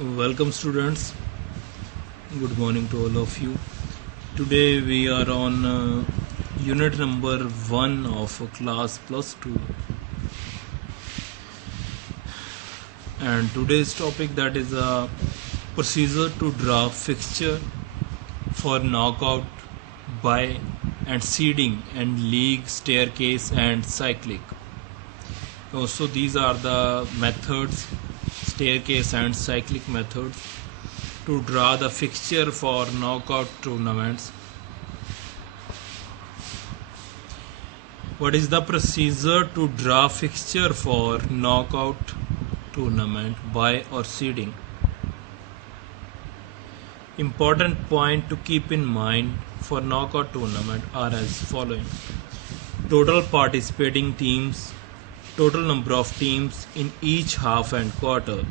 Welcome students, good morning to all of you. Today we are on unit number 1 of class plus 2, and today's topic, that is a procedure to draw fixture for knockout, bye and seeding and league, staircase and cyclic. So these are the methods, staircase and cyclic methods, to draw the fixture for knockout tournaments. What is the procedure to draw fixture for knockout tournament, bye or seeding? Important point to keep in mind for knockout tournament are as following: total participating teams, total number of teams in each half and quarter.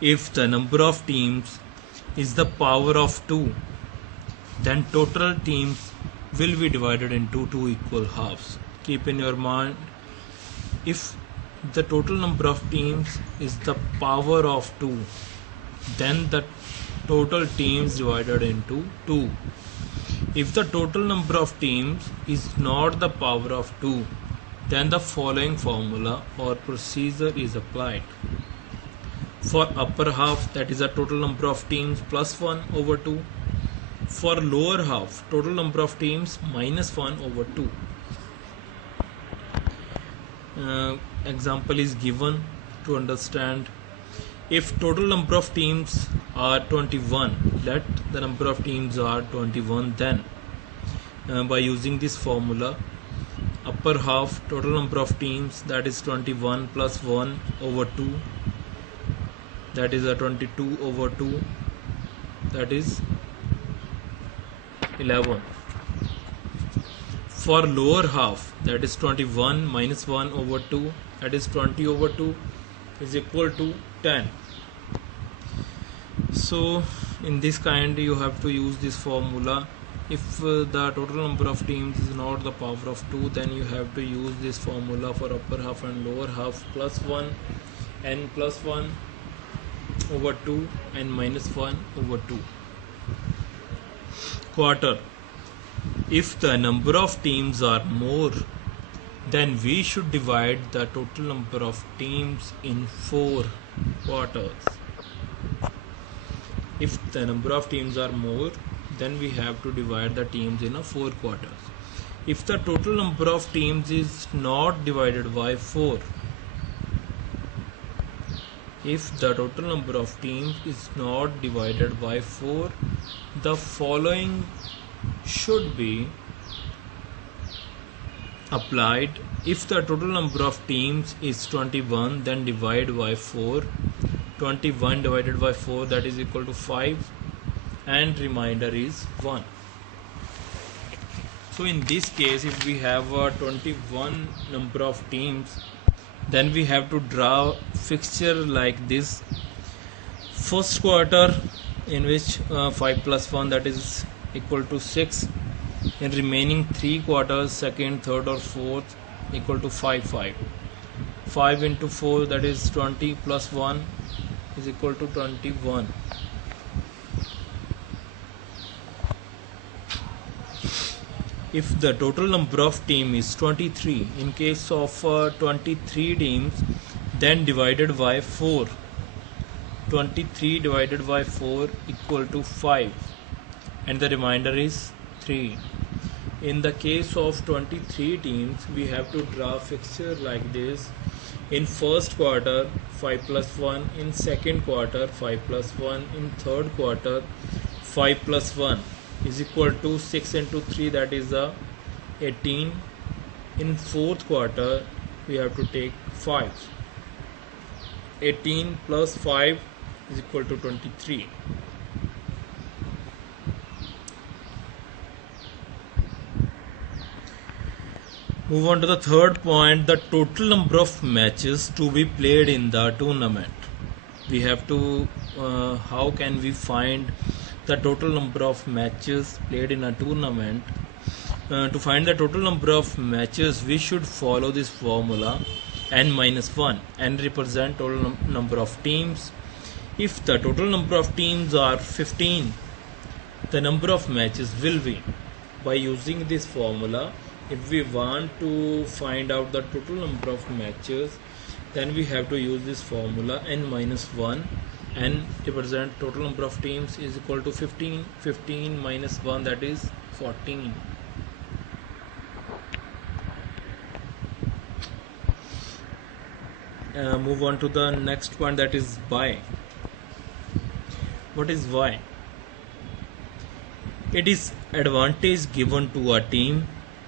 If the number of teams is the power of 2, then total teams will be divided into 2 equal halves. Keep in your mind, if the total number of teams is the power of 2, then the total teams divided into 2. If the total number of teams is not the power of 2, then the following formula or procedure is applied. For upper half, that is a total number of teams plus 1 over 2. For lower half, total number of teams minus 1 over 2. Example is given to understand. If total number of teams are 21, let the number of teams are 21, then by using this formula, upper half total number of teams, that is 21 plus 1 over 2, that is a 22 over 2, that is 11. For lower half, that is 21 minus 1 over 2, that is 20 over 2, is equal to 10. So in this kind you have to use this formula. If the total number of teams is not the power of 2, then you have to use this formula for upper half and lower half: plus 1 n plus 1 over 2 and minus 1 over 2. Quarter. If the number of teams are more, then we should divide the total number of teams in 4 quarters. If the number of teams are more, then we have to divide the teams in 4 quarters. If the total number of teams is not divided by 4, if the total number of teams is not divided by 4, the following should be applied. If the total number of teams is 21, then divide by 4. 21 divided by 4, that is equal to 5, and remainder is 1. So in this case, if we have a 21 number of teams, then we have to draw fixture like this. First quarter, in which 5 plus 1, that is equal to 6. In remaining 3 quarters, second, third or fourth, equal to 5, 5. 5 into 4, that is 20, plus 1 is equal to 21. If the total number of team is 23, in case of 23 teams, then divided by 4. 23 divided by 4 equal to 5, and the remainder is 3. In the case of 23 teams, we have to draw fixture like this. In first quarter, 5 plus 1. In second quarter, 5 plus 1. In third quarter, 5 plus 1 is equal to 6 into 3, that is 18. In fourth quarter, we have to take 5. 18 plus 5 is equal to 23. Move on to the third point, the total number of matches to be played in the tournament. We have to, how can we find the total number of matches played in a tournament? To find the total number of matches, we should follow this formula: n minus 1. N represent total number of teams, If the total number of teams are 15, the number of matches will be. By using this formula, if we want to find out the total number of matches, then we have to use this formula n minus 1. N represent total number of teams is equal to 15. 15 minus 1, that is 14. Move on to the next point, that is buy. What is buy? It is advantage given to a team,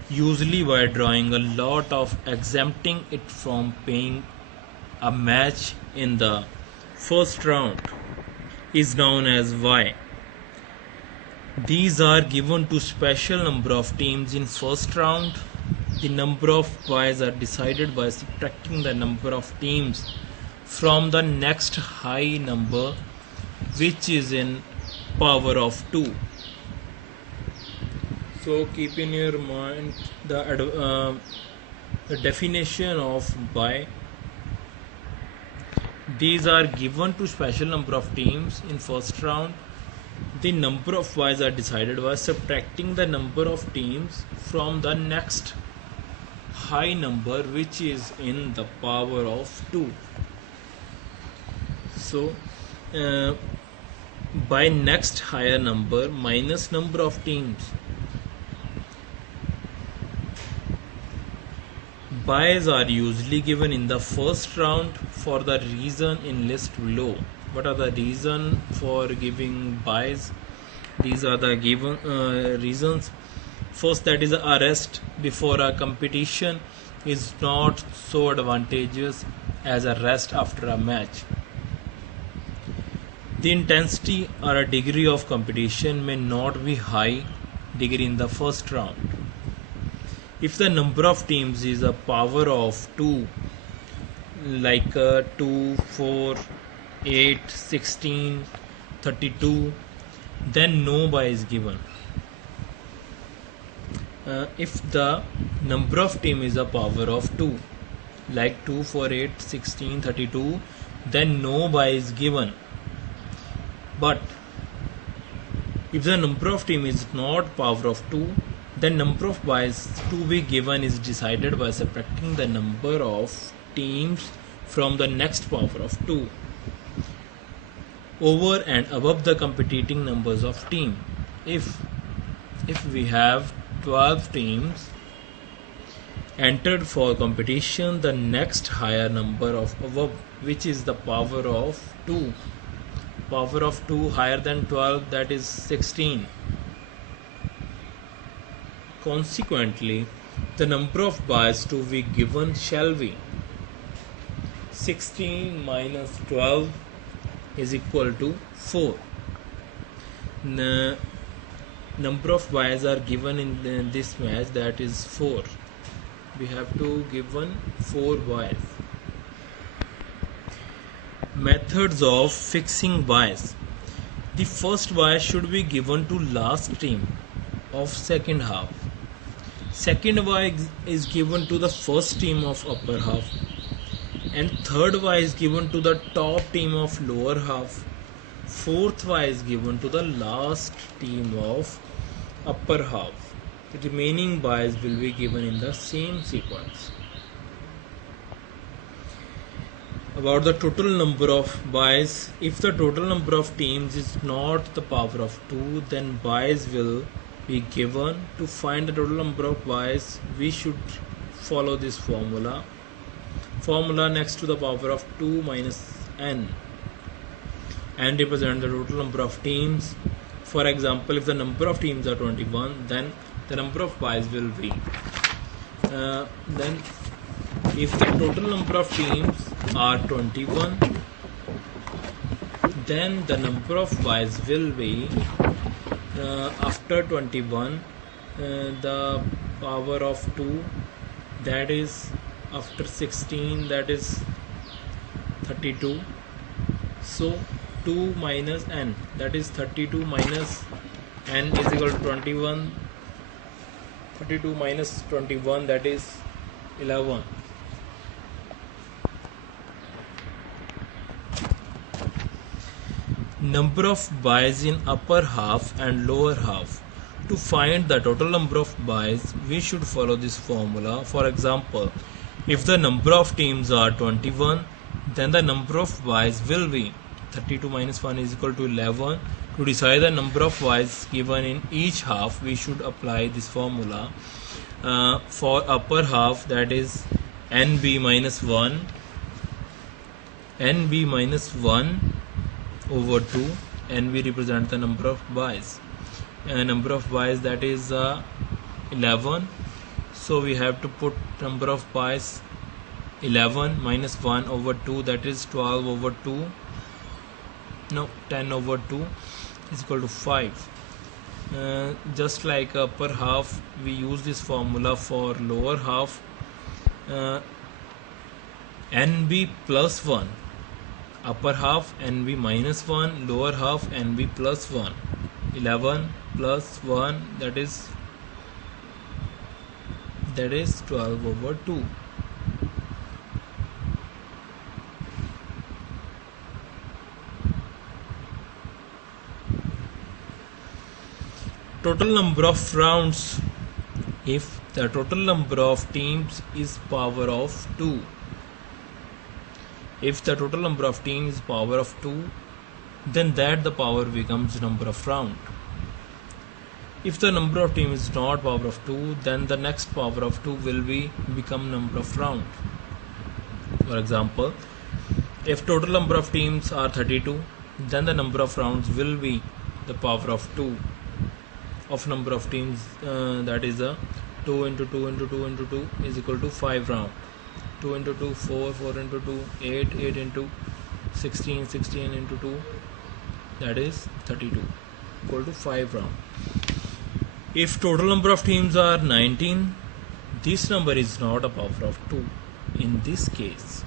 usually by drawing a lot of exempting it from paying a match in the first round, is known as buy. These are given to special number of teams in first round. The number of buys are decided by subtracting the number of teams from the next high number, which is in power of 2. So keep in your mind the definition of buy. These are given to special number of teams in first round. The number of buys are decided by subtracting the number of teams from the next high number, which is in the power of 2. So by next higher number minus number of teams. Buys are usually given in the first round for the reason in list below. What are the reasons for giving buys? These are the given reasons. First, that is a rest before a competition is not so advantageous as a rest after a match. The intensity or a degree of competition may not be high degree in the first round. If the number of teams is a power of 2, like 2, 4, 8, 16, 32, then no buy is given. If the number of team is a power of 2, like 2, 4, 8, 16, 32, then no buy is given. But if the number of team is not power of 2, then number of buys to be given is decided by subtracting the number of teams from the next power of 2 over and above the competing numbers of team. If we have 12 teams entered for competition, the next higher number of above, which is the power of 2, power of 2 higher than 12, that is 16. Consequently, the number of buys to be given shall be 16 minus 12 is equal to 4. The number of buys are given in this match, that is 4. We have to given 4 buys. Methods of fixing buys. The first buy should be given to last team of second half. Second buy is given to the first team of upper half, and third buy is given to the top team of lower half. Fourth buy is given to the last team of upper half. The remaining buys will be given in the same sequence. About the total number of buys, if the total number of teams is not the power of 2, then buys will be given. To find the total number of buys, we should follow this formula next to the power of 2 minus n, and represent the total number of teams. For example, if the number of teams are 21, then the number of buys will be then if the total number of teams are 21, then the number of buys will be after 21 the power of 2, that is after 16, that is 32. So 2 minus n, that is 32 minus n is equal to 21. 32 minus 21, that is 11. number of buys in upper half and lower half. To find the total number of buys, we should follow this formula. For example, if the number of teams are 21, then the number of buys will be 32 minus 1 is equal to 11. To decide the number of buys given in each half, we should apply this formula. For upper half, that is NB minus 1 over 2. NB represents the number of buys. Number of buys, that is 11. So we have to put number of buys 11 minus 1 over 2, that is 12 over 2. No, 10 over 2 is equal to 5. Just like upper half, we use this formula for lower half. NB plus 1, upper half NB minus 1, lower half NB plus 1. 11 plus 1, that is 12 over 2. Total number of rounds. If the total number of teams is power of 2, if the total number of teams is power of 2, then that the power becomes number of round. If the number of teams is not power of 2, then the next power of 2 will become number of round. For example, if total number of teams are 32, then the number of rounds will be the power of 2 of number of teams, that is 2 into 2 into 2 into 2 is equal to 5 round. 2 into 2, 4, 4 into 2, 8, 8 into 16, 16 into 2, that is 32, equal to 5 round. If total number of teams are 19, this number is not a power of 2. In this case,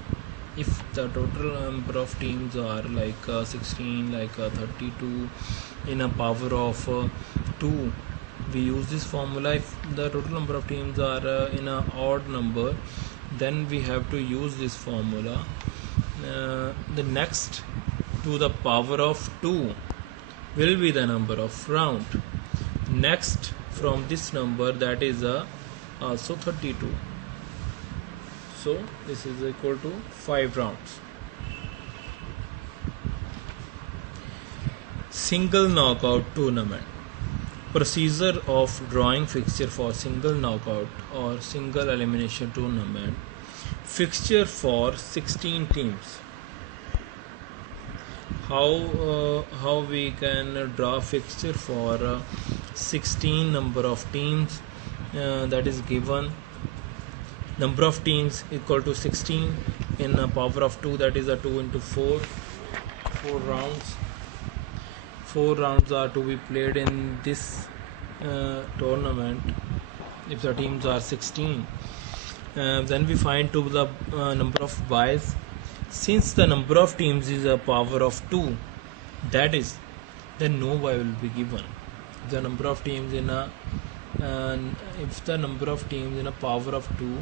if the total number of teams are like 16, like 32 in a power of 2, we use this formula. If the total number of teams are in a odd number, then we have to use this formula. The next to the power of 2 will be the number of round. Next from this number, that is also 32. So this is equal to 5 rounds. Single knockout tournament. Procedure of drawing fixture for single knockout or single elimination tournament. Fixture for 16 teams. How we can draw fixture for 16 number of teams, that is given. Number of teams equal to 16 in a power of 2, that is a 2 into 4. 4 rounds. 4 rounds are to be played in this tournament if the teams are 16. Then we find to the number of buys. Since the number of teams is a power of 2, that is, then no buy will be given. The number of teams in a if the number of teams in a power of 2,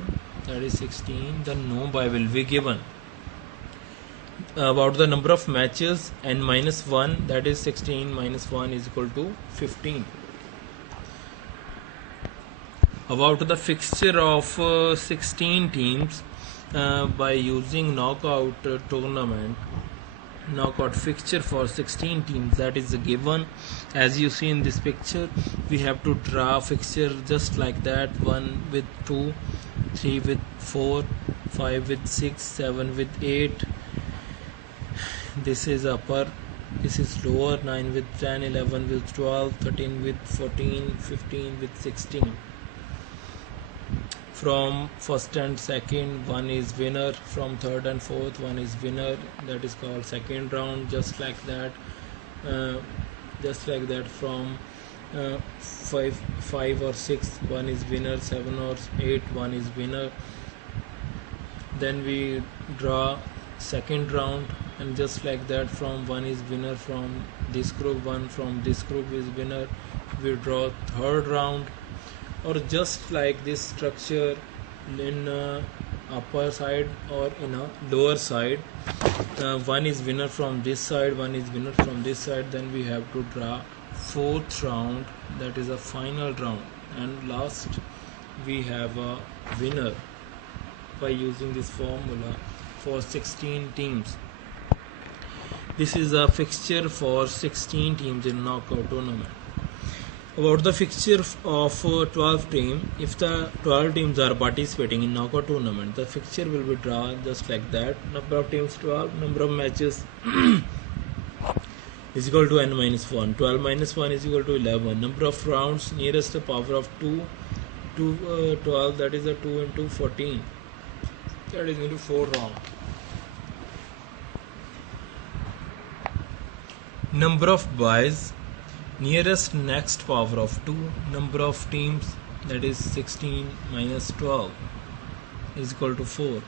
that is 16, then no buy will be given. About the number of matches, n minus 1, that is 16 minus 1 is equal to 15. About the fixture of 16 teams, by using knockout tournament, knockout fixture for 16 teams, that is given. As you see in this picture, we have to draw fixture just like that: 1 with 2, 3 with 4, 5 with 6, 7 with 8. This is upper, this is lower. 9 with 10, 11 with 12, 13 with 14, 15 with 16. From first and second, one is winner. From third and fourth, one is winner. That is called second round. Just like that. From 5 or 6, one is winner. 7 or 8, one is winner. Then we draw second round, and just like that, from 1 is winner from this group, 1 from this group is winner. We draw third round. Or just like this structure in upper side or in a lower side. One is winner from this side, one is winner from this side. Then we have to draw fourth round, that is a final round, and last we have a winner by using this formula for 16 teams. This is a fixture for 16 teams in knockout tournament. About the fixture of 12 teams, if the 12 teams are participating in knockout tournament, the fixture will be drawn just like that. Number of teams 12, number of matches is equal to n minus 1. 12 minus 1 is equal to 11. Number of rounds nearest the power of 2 to 12, that is a 2 into 14. That is into 4 rounds. Number of buys nearest next power of 2. Number of teams, that is 16 minus 12 is equal to 4.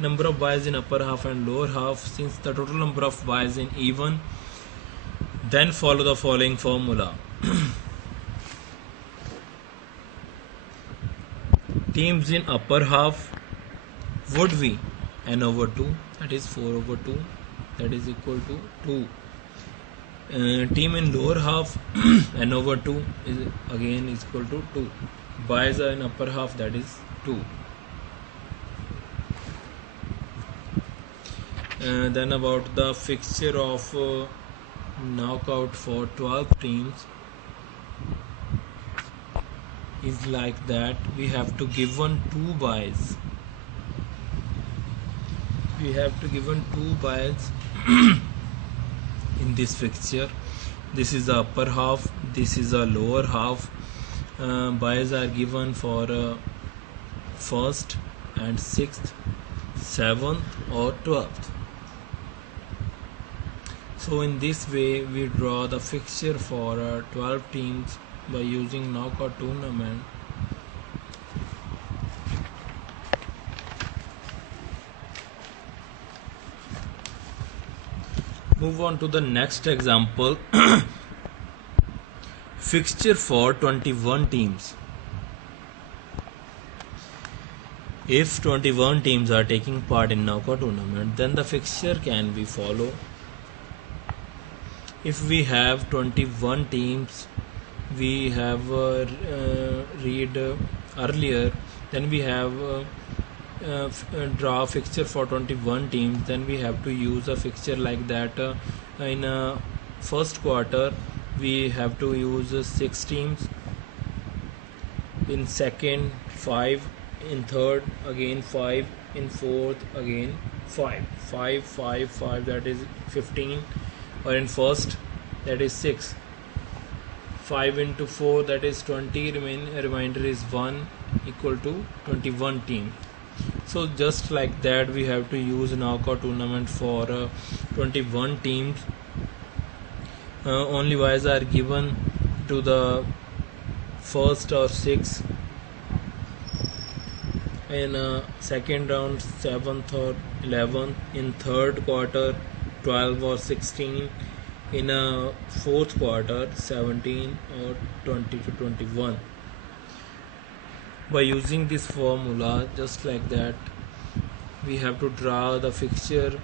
Number of buys in upper half and lower half. Since the total number of buys in even, then follow the following formula. Teams in upper half would be n over 2, that is 4 over 2, that is equal to 2. Team in lower half n over 2 is again is equal to 2. Buys are in upper half, that is 2. Then about the fixture of knockout for 12 teams is like that. We have to give one 2 buys. We have to give one 2 buys in this fixture. This is the upper half, this is the lower half. Buys are given for 1st and 6th, 7th or 12th. So in this way we draw the fixture for 12 teams by using knockout tournament. Move on to the next example. Fixture for 21 teams. If 21 teams are taking part in knockout tournament, then the fixture can be follow. If we have 21 teams, we have read earlier, then we have draw a fixture for 21 teams. Then we have to use a fixture like that. In first quarter we have to use 6 teams, in second 5, in third again 5, in fourth again 5, that is 15, or in first that is 6. 5 into 4, that is 20, remainder is 1, equal to 21 team. So just like that we have to use knockout tournament for 21 teams. Only buys are given to the first or 6, in second round 7th or 11th, in third quarter 12 or 16, in a fourth quarter 17 or 20 to 21. By using this formula, just like that, we have to draw the fixture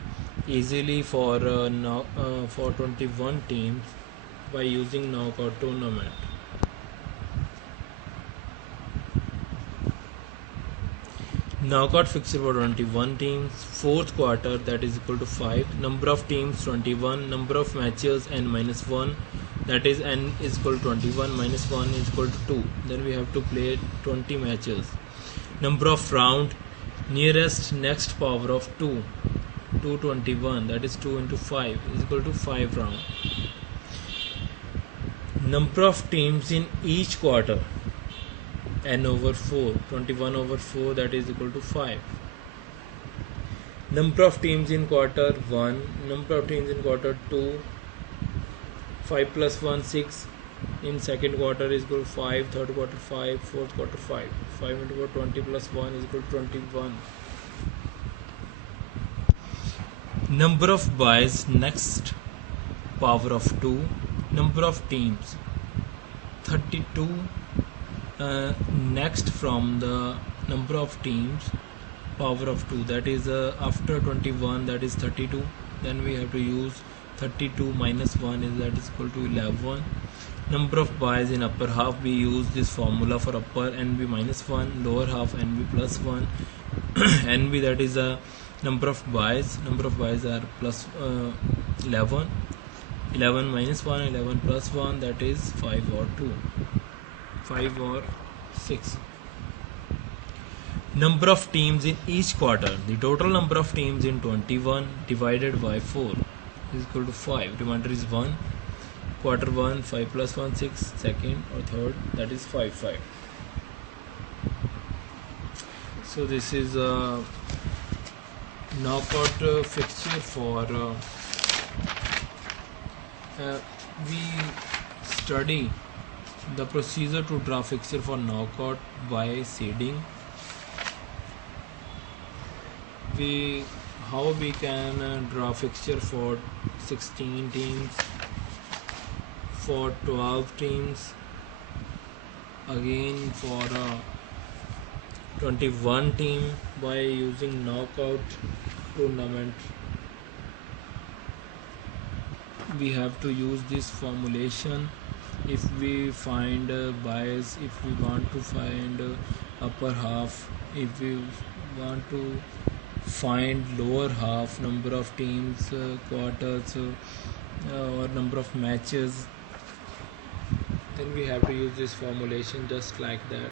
easily for 21 teams by using knockout tournament. Knockout fixture for 21 teams. Fourth quarter, that is equal to 5. Number of teams 21. Number of matches n minus 1. That is n is equal to 21 minus 1 is equal to 2. Then we have to play 20 matches. Number of round nearest next power of 2. 221, that is 2 into 5 is equal to 5 round. Number of teams in each quarter n over 4. 21 over 4, that is equal to 5. Number of teams in quarter 1. Number of teams in quarter 2. 5 plus 1, 6. In second quarter is equal to 5. Third quarter 5. Fourth quarter 5. 5 into 4, 20 plus 1 is equal to 21. Number of buys next power of 2. Number of teams 32. Next from the number of teams power of 2, that is after 21, that is 32. Then we have to use 32 minus 1 is that is equal to 11. Number of bytes in upper half, we use this formula for upper nb minus 1, lower half nb plus 1. nb, that is a number of bytes are plus 11. 11 minus 1, 11 plus 1, that is 5 or 2, 5 or 6. Number of teams in each quarter, the total number of teams in 21 divided by 4 is equal to 5. Remainder is 1. Quarter 1, 5 plus 1, 6. Second or third, that is 5, 5. So this is a knockout fixture for we study the procedure to draw fixture for knockout by seeding. How we can draw fixture for 16 teams, for 12 teams, again for 21 team by using knockout tournament. We have to use this formulation if we find bias, if we want to find upper half, if we want to find lower half, number of teams, quarters, or number of matches, then we have to use this formulation just like that.